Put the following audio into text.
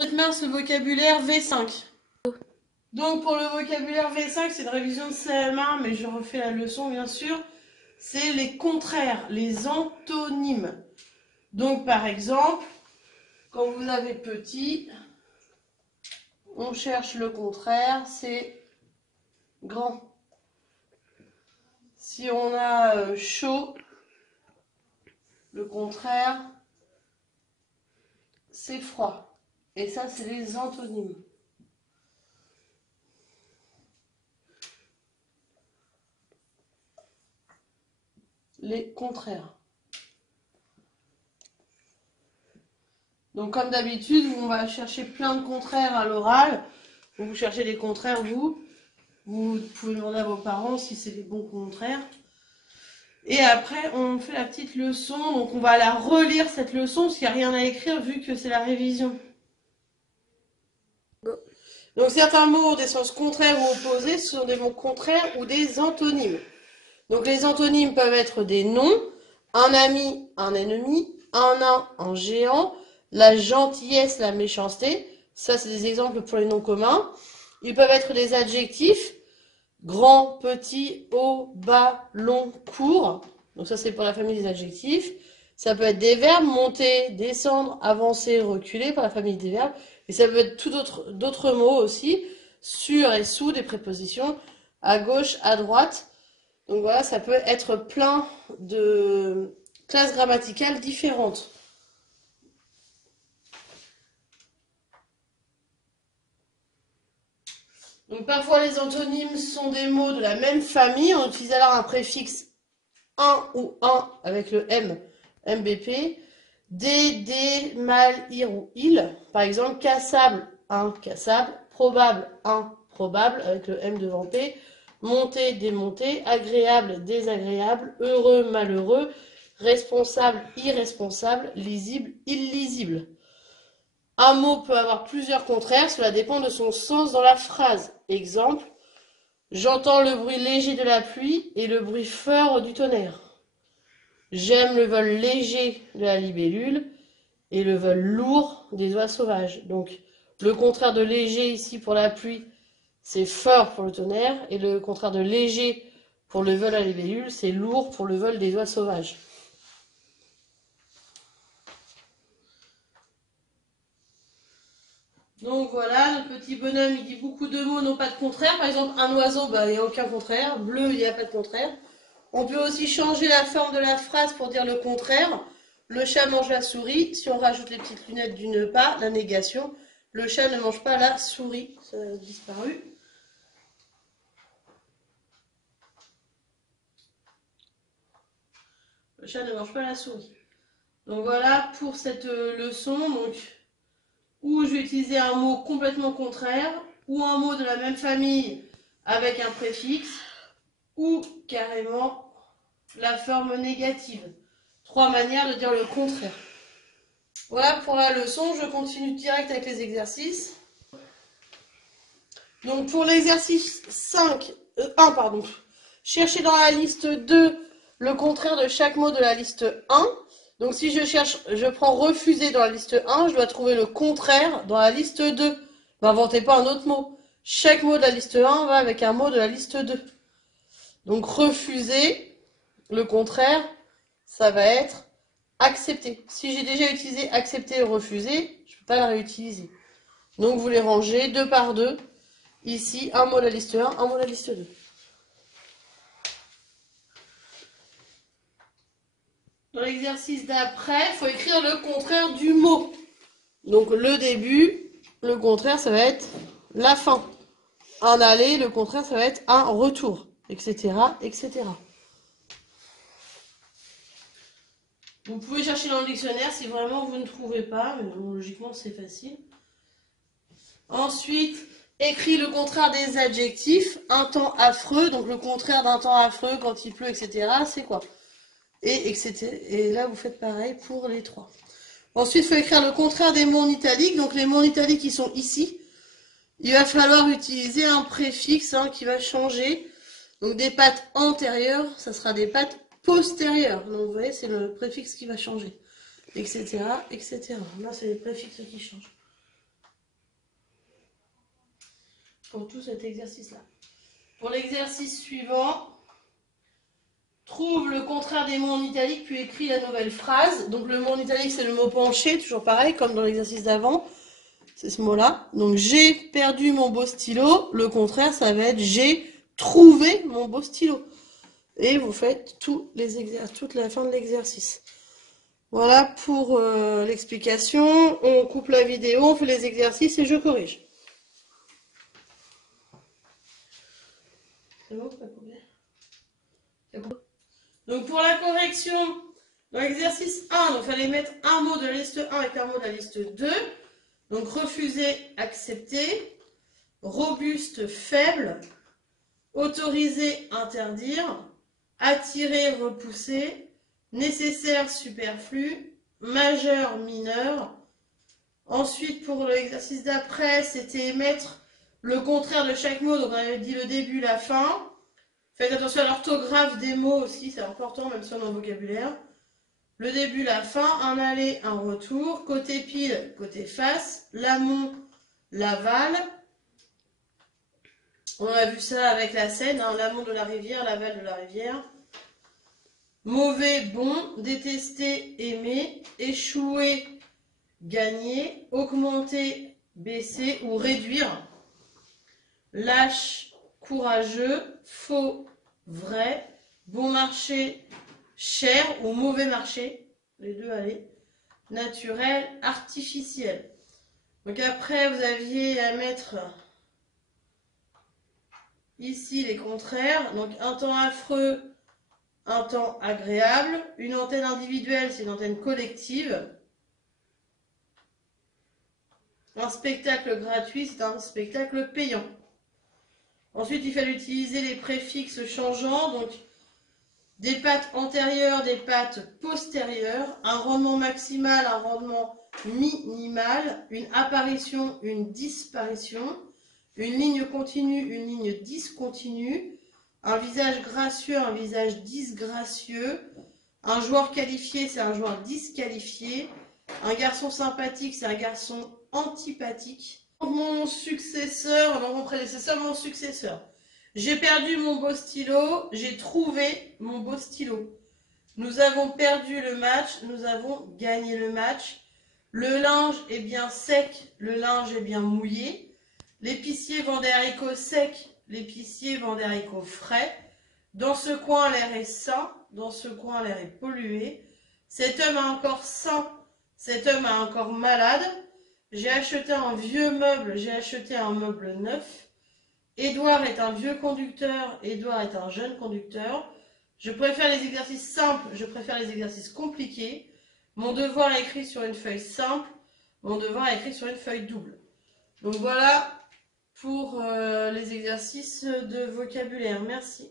Cette mince, le vocabulaire V5. Donc pour le vocabulaire V5, c'est une révision de CM1, mais je refais la leçon bien sûr. C'est les contraires, les antonymes. Donc par exemple, quand vous avez petit, on cherche le contraire, c'est grand. Si on a chaud, le contraire, c'est froid. Et ça, c'est les antonymes. Les contraires. Donc comme d'habitude, on va chercher plein de contraires à l'oral. Vous cherchez les contraires, vous pouvez demander à vos parents si c'est les bons contraires. Et après, on fait la petite leçon. Donc on va la relire cette leçon parce qu'il n'y a rien à écrire vu que c'est la révision. Donc certains mots ont des sens contraires ou opposés, ce sont des mots contraires ou des antonymes. Donc les antonymes peuvent être des noms, un ami, un ennemi, un nain, un géant, la gentillesse, la méchanceté. Ça, c'est des exemples pour les noms communs. Ils peuvent être des adjectifs, grand, petit, haut, bas, long, court. Donc ça, c'est pour la famille des adjectifs. Ça peut être des verbes, monter, descendre, avancer, reculer, pour la famille des verbes. Et ça peut être tout d'autres mots aussi, sur et sous, des prépositions, à gauche, à droite. Donc voilà, ça peut être plein de classes grammaticales différentes. Donc parfois les antonymes sont des mots de la même famille. On utilise alors un préfixe un ou un avec le M, MBP. D, mal, ir ou il. Par exemple, cassable, un, cassable. Probable, un, probable avec le M devant P. Monter, démonter. Agréable, désagréable. Heureux, malheureux. Responsable, irresponsable. Lisible, illisible. Un mot peut avoir plusieurs contraires, cela dépend de son sens dans la phrase. Exemple, j'entends le bruit léger de la pluie et le bruit fort du tonnerre. J'aime le vol léger de la libellule et le vol lourd des oies sauvages. Donc, le contraire de léger ici pour la pluie, c'est fort pour le tonnerre. Et le contraire de léger pour le vol à la libellule, c'est lourd pour le vol des oies sauvages. Donc voilà, notre petit bonhomme, il dit beaucoup de mots, n'ont pas de contraire. Par exemple, un oiseau, il n'y a aucun contraire. Bleu, il n'y a pas de contraire. On peut aussi changer la forme de la phrase pour dire le contraire. Le chat mange la souris. Si on rajoute les petites lunettes du ne pas, la négation. Le chat ne mange pas la souris. Ça a disparu. Le chat ne mange pas la souris. Donc voilà pour cette leçon. Donc, où je vais utiliser un mot complètement contraire, ou un mot de la même famille avec un préfixe, ou carrément la forme négative. 3 manières de dire le contraire. Voilà pour la leçon, je continue direct avec les exercices. Donc pour l'exercice 1, pardon, cherchez dans la liste 2 le contraire de chaque mot de la liste 1. Donc si je prends refuser dans la liste 1, je dois trouver le contraire dans la liste 2. N'inventez pas un autre mot. Chaque mot de la liste 1 va avec un mot de la liste 2. Donc refuser, le contraire, ça va être accepter. Si j'ai déjà utilisé accepter et refuser, je ne peux pas la réutiliser. Donc vous les rangez 2 par 2. Ici, un mot de la liste 1, un mot de la liste 2. Dans l'exercice d'après, il faut écrire le contraire du mot. Donc le début, le contraire, ça va être la fin. Un aller, le contraire, ça va être un retour, etc., etc. Vous pouvez chercher dans le dictionnaire si vraiment vous ne trouvez pas, mais bon, logiquement c'est facile. Ensuite, écris le contraire des adjectifs. Un temps affreux, donc le contraire d'un temps affreux quand il pleut, etc. C'est quoi? Et là, vous faites pareil pour les 3. Ensuite, il faut écrire le contraire des mots en italique. Donc les mots en italique qui sont ici, il va falloir utiliser un préfixe qui va changer. Donc des pattes antérieures, ça sera des pattes postérieures. Donc vous voyez, c'est le préfixe qui va changer. Etc., etc. Là, c'est les préfixes qui changent. pour tout cet exercice-là. Pour l'exercice suivant, trouve le contraire des mots en italique, puis écris la nouvelle phrase. Donc le mot en italique, c'est le mot penché, toujours pareil, comme dans l'exercice d'avant. C'est ce mot-là. Donc j'ai perdu mon beau stylo. Le contraire, ça va être j'ai trouvé mon beau stylo. Et vous faites toute la fin de l'exercice. Voilà pour l'explication. On coupe la vidéo, on fait les exercices et je corrige. C'est bon, pas combien? Donc pour la correction, dans l'exercice 1, il fallait mettre un mot de la liste 1 avec un mot de la liste 2. Donc refuser, accepter, robuste, faible, autoriser, interdire, attirer, repousser, nécessaire, superflu, majeur, mineur. Ensuite, pour l'exercice d'après, c'était mettre le contraire de chaque mot. Donc on avait dit le début, la fin. Faites attention à l'orthographe des mots aussi, c'est important, même si on est en vocabulaire. Le début, la fin, un aller, un retour, côté pile, côté face, l'amont, l'aval. On a vu ça avec la Seine, hein, l'amont de la rivière, l'aval de la rivière. Mauvais, bon, détester, aimer, échouer, gagner, augmenter, baisser ou réduire. Lâche, courageux, faux, vrai, bon marché, cher ou mauvais marché, les deux allez, naturel, artificiel. Donc après vous aviez à mettre ici les contraires, donc un temps affreux, un temps agréable, une antenne individuelle c'est une antenne collective, un spectacle gratuit c'est un spectacle payant. Ensuite il fallait utiliser les préfixes changeants, donc des pattes antérieures, des pattes postérieures, un rendement maximal, un rendement minimal, une apparition, une disparition, une ligne continue, une ligne discontinue, un visage gracieux, un visage disgracieux, un joueur qualifié, c'est un joueur disqualifié, un garçon sympathique, c'est un garçon antipathique. Mon successeur, non mon prédécesseur, mon successeur. J'ai perdu mon beau stylo, j'ai trouvé mon beau stylo. Nous avons perdu le match, nous avons gagné le match. Le linge est bien sec, le linge est bien mouillé. L'épicier vend des haricots secs, l'épicier vend des haricots frais. Dans ce coin, l'air est sain, dans ce coin, l'air est pollué. Cet homme a encore sain, cet homme a encore malade. J'ai acheté un vieux meuble, j'ai acheté un meuble neuf. Édouard est un vieux conducteur, Édouard est un jeune conducteur. Je préfère les exercices simples, je préfère les exercices compliqués. Mon devoir est écrit sur une feuille simple, mon devoir est écrit sur une feuille double. Donc voilà pour les exercices de vocabulaire. Merci.